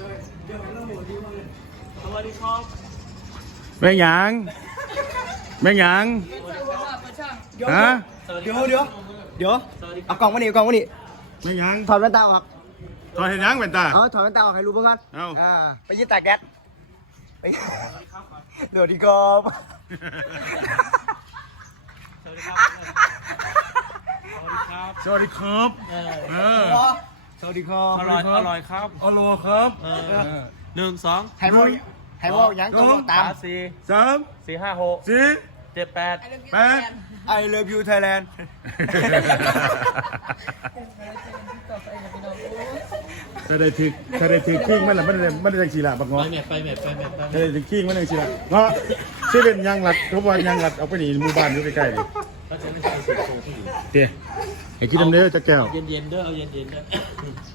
สวัสดีครับแม่งหยังแม่งหยังฮะเดี๋ยวเดี๋ยวเดี๋ยวเอากล่องมานี่เอากล่องมานี่แม่งหยังถอดแว่นตาออกตอนเห็นหยังเป็นตา เอาถอดแว่นตาออกให้รู้เพื่อนเอา อ่าไปยืนตากแดดไปเดี๋ยวดีกอบสวัสดีครับ สวัสดีครับสวัสดีครับเออ เออ สวัสดีครับอร่อยอร่อยครับอโลครับเออหนึ่งสองไฮโบไฮโบยังต้องบอกตามสามสี่สามสี่ห้าหกสี่เจ็ดแปดแปด I love you Thailand ถ้าได้ถึกถ้าได้ถึกขิ้งมันละมันได้มันได้จังสีละบักไปเงาะแม่ไปแม่ไปแม่ไปถ้าได้ถึกขิ้งมันได้จังสีละเงาะชื่อเล่นยังหลัดเขาบอกยังหลัดเอาไปหนีหมู่บ้านอยู่ใกล้ๆนี่ก็จะไม่ใช่สุดโซ่ที่อยู่เตี้ย ไอ้คิดน้ำเนื้อจะแก้ว เย็นเย็นๆเด้อเอาเย็นเย็นๆเด้อ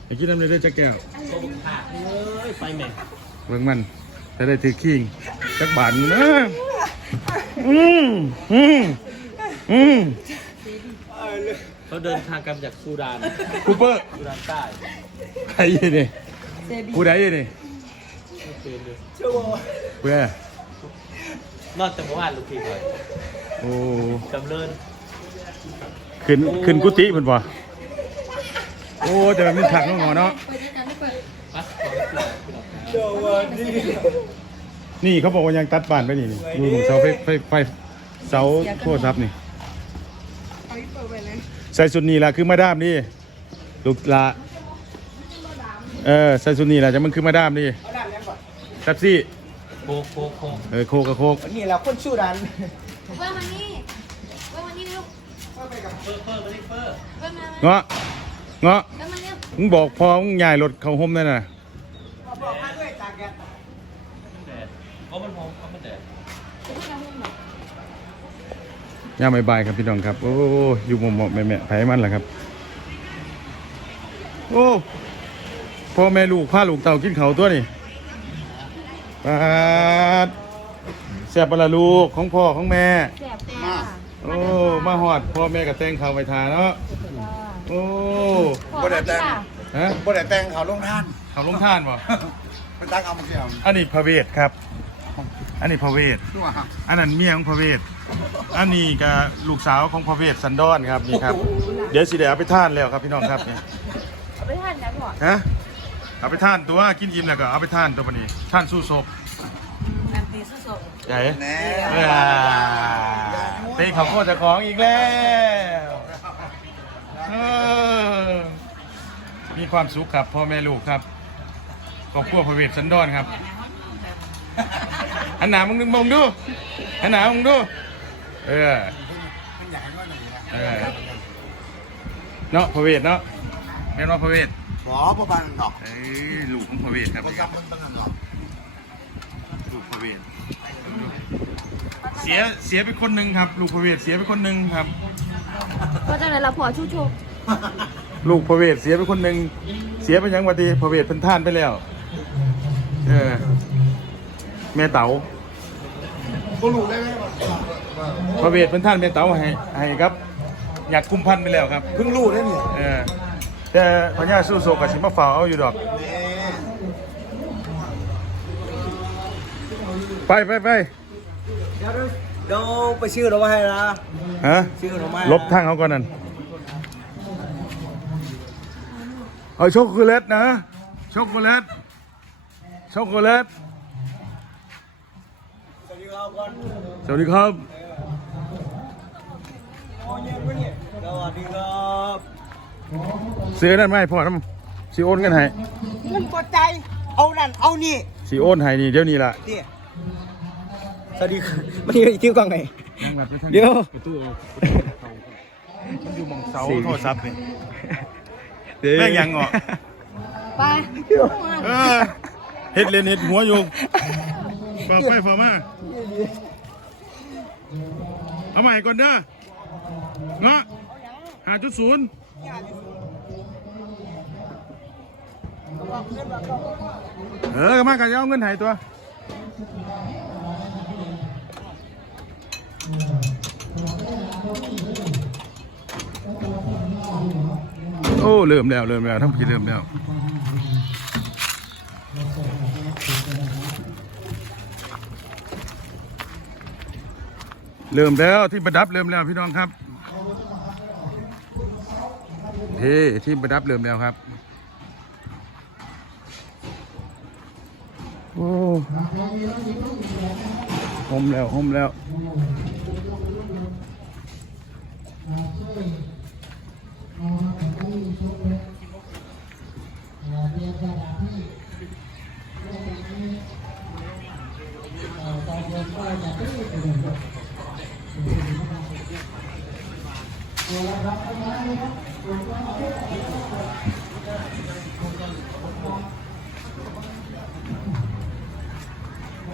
ไอ้คิดน้ำเนื้อจะแก้วโซ่ขาดเลยไปแม่เบิ่งมันถ้าได้ถึกขิ้งจักบาทหนึ่งนะอืมอืมอืมเขาเดินทางกันจากซูดานคูเปอร์ซูดานใต้ใครยี่นี่ผู้ใดยี่นี่ไม่เป็นเลยเพื่อนอกจากเมื่อวานลูกพี่ก่อนโอ้จำเริญ ขึ้นขึ้นกุฏิเพิ่นบ่โอ้แต่มันขักน้องหมอเนาะปะสวัสดีนี่เขาบอกว่ายังตัดบ้านไปนี่นี่ดูเสาไฟไฟไฟเสาโทรศัพท์นี่ใส่สุดนี่ล่ะคือมาดามนี่ลูกละเออใส่สุดนี่ล่ะจะมันคือมาดามนี่เอาด้านนี้ก่อนแท็บซี่โคกโคกโคกเออโคกกับโคกนี่แหละคนชื่อดัน เบิ้งมานี่เบิ้งมานี่ลูก เงาะเงาะมึงบอกพอมึงย้ายรถเขาห่มนั่นน่ะบอกมาด้วยตากแดดแดดเขามันหอมเขามันแดดจะให้เราหุ้มหรอยามบ่ายครับพี่น้องครับ โอ้อยู่หมอมๆแม่ๆไผมันแหละครับ โอ้พ่อแม่ลูกพาลูกเต่ากินเขาตัวนี่ปาดแซ่บปละลูกของพ่อของแม่แสบตา โอ้ มาหอดพ่อแม่กับแต่งเขาวไปทานเนาะ โอ้บ่ได้แต่งฮะบ่ได้แต่งเขาลงท่านเขาลงท่านบ่มันตั้งเอามาเกี่ยวอันนี้พระเวทครับ อันนี้พระเวทตัวฮะอันนั้นเมียของพระเวท อันนี้ก็ลูกสาวของพระเวทสันดอนครับนี่ครับ เดี๋ยวสิเดี๋ยวเอาไปท่านแล้วครับพี่น้องครับเนี่ยเอาไปทานกันก่อนฮะ เอาไปท่านตัวกินอิ่มแล้วก็เอาไปท่านตัวนี้ท่านสู้ศพ น้ำตีสุสใหญ่แน่ตีเขาโคตรจะของอีกแล้วเออมีความสุขครับพ่อแม่ลูกครับครอบครัวพระเวทสันดอนครับอันหนามึงมองดูอันหนามึงดู เออเออเนาะพระเวทเนาะแม่นว่าพระเวทหมอประมาณหรอกเอ้ยลูกของพระเวทครับคนกับมันตั้งหรอก ลูกพระเวทเสียเสียไปคนหนึ่งครับ ลูกพระเวทเสียไปคนหนึ่งครับ ก็จะได้รับพอชุชุกลูกพระเวทเสียไปคนหนึ่งเสียไปยังวัดีพระเวทเพิ่นท่านไปแล้ว เออแม่เต๋าก็รู้ได้ไหมพระเวทเพิ่นท่านแม่เต๋าให้ให้ครับ อยากคุมพันไปแล้วครับ เพิ่งรู้ได้เนี่ยเออแต่พญาสู้โศกกับสิมาเฝ้าเอาอยู่ดอก ไปไปไปเดี๋ยวเดี๋ยวไปชื่อเรามาให้นะฮะชื่อเรามาลบทางเขาก่อนนั่นเอาช็อกโกแลตนะช็อกโกแลตช็อกโกแลตสวัสดีครับก่อนสวัสดีครับโอ้ยเย็นวะเนี่ยสวัสดีครับซื้อนั่นไหมาให้พ่อทำสีโอนกันให้มันปวดใจเอานั่นเอานี่สีโอนให้นี่เดี๋ยวนี้ล่ะเนี่ย สวัสดีครับมันอยู่ที่กล้องไหนเดี๋ยว ประตูมันอยู่หมองเสาสี่โทรศัพท์นี่ แม่งยังเหรอ ไปเออเฮ็ดเล่นเฮ็ดหัวอยู่ฝากไปฝากมาเอาใหม่ก่อนเด้อเนาะหาจุดศูนย์เออมากันจะเอาเงินใหายตัว โอ้เริ่มแล้วเริ่มแล้วทั้งพี่เริ่มแล้วเริ่มแล้วที่ประดับเริ่มแล้วพี่น้องครับเท่ที่ประดับเริ่มแล้วครับโอ้หอมแล้วหอมแล้ว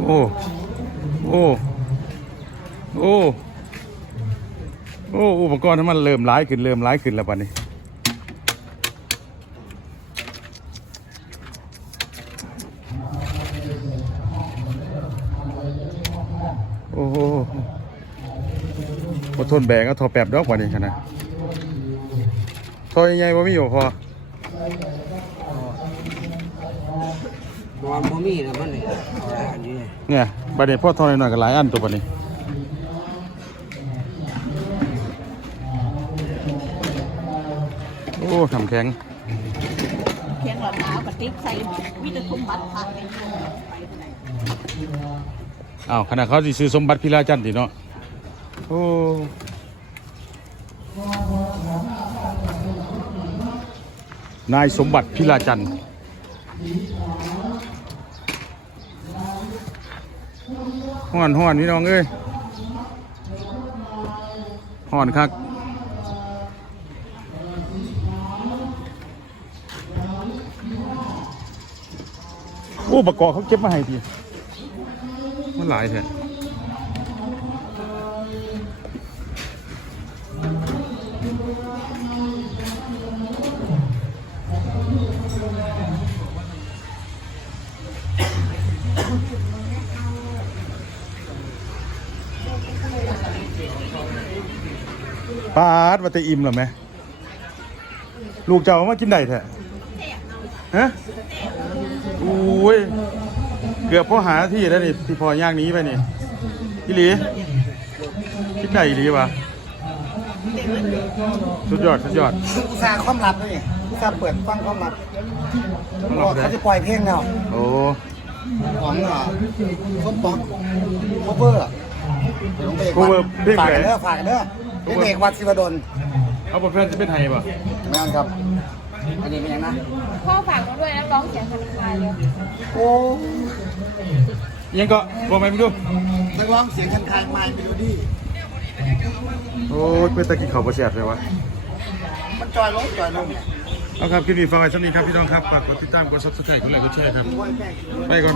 โอ้ โอ้ โอ้ โอ้อุปกรณ์ที่มันเริ่มร้ายขึ้นเริ่มร้ายขึ้นแล้วปันนี้โอ้โหอดทนแบกก็ทอแปบดอกกว่านี้ขนาด ทอยังไงว่ามีอยู่พอนอนบ่มีแล้วมันนี่อันนี้เนี่ยบัดนี้พ่อทอหน่อยๆก็หลายอันตัวบัดนี้โอ้ทำแข็งเพียงหลอดหนาวกับติ๊กใส่วิตาคุมบัตรพักเป็นไปเท่าไหร่อ้าวขณะเขาสิซื้อสมบัติพิลาจันทร์ดิเนาะโอ้ นายสมบัติพิลาจันทร์ห่อนห่อนพี่น้องเอ้ยห่อนคักโอ้ประกอบเขาเก็บมาให้ทีมันหลายแท้ ปาดว่าจะอิ่มเหรอไหมลูกเจ้ามากินได้แท้ฮะโอ้ยเกือบพอหาที่แล้วนี่ที่พอย่างหนี้ไปนี่พี่หลีคิดได้อีหลีวะสุดยอดสุดยอดอุตส่าห์ความลับเลยอุตส่าห์เปิดฟังความลับความลับบอกเลยเขาจะปล่อยเพลงแล้วโอ้ของอะส้มป๊อกโคเวอร์เดี๋ยวลงไปโคเวอร์เพลงฝากไหนกันเด้อฝากกันเด้อเพลงเอกวัดศิวดลเอาบทเพลงจะเป็นไทยป่ะแม่นครับ อันนี้เป็นยังนะพ่อฝากมาด้วยนะร้องเสียงคันคายเลยโอ้ยังก็บอกไหมพี่ดูนักร้องเสียงคันคายไมล์เมโลดี้โอ้ยเป็นตะกี้เขาประเสียดเลยวะมันจอยลงจอยลงเอาครับคลิปนี้ฝากไว้สักนี้ครับพี่น้องครับฝากกดติดตามกดซับสไครต์กดไลค์กดแชร์ครับ ไปก่อน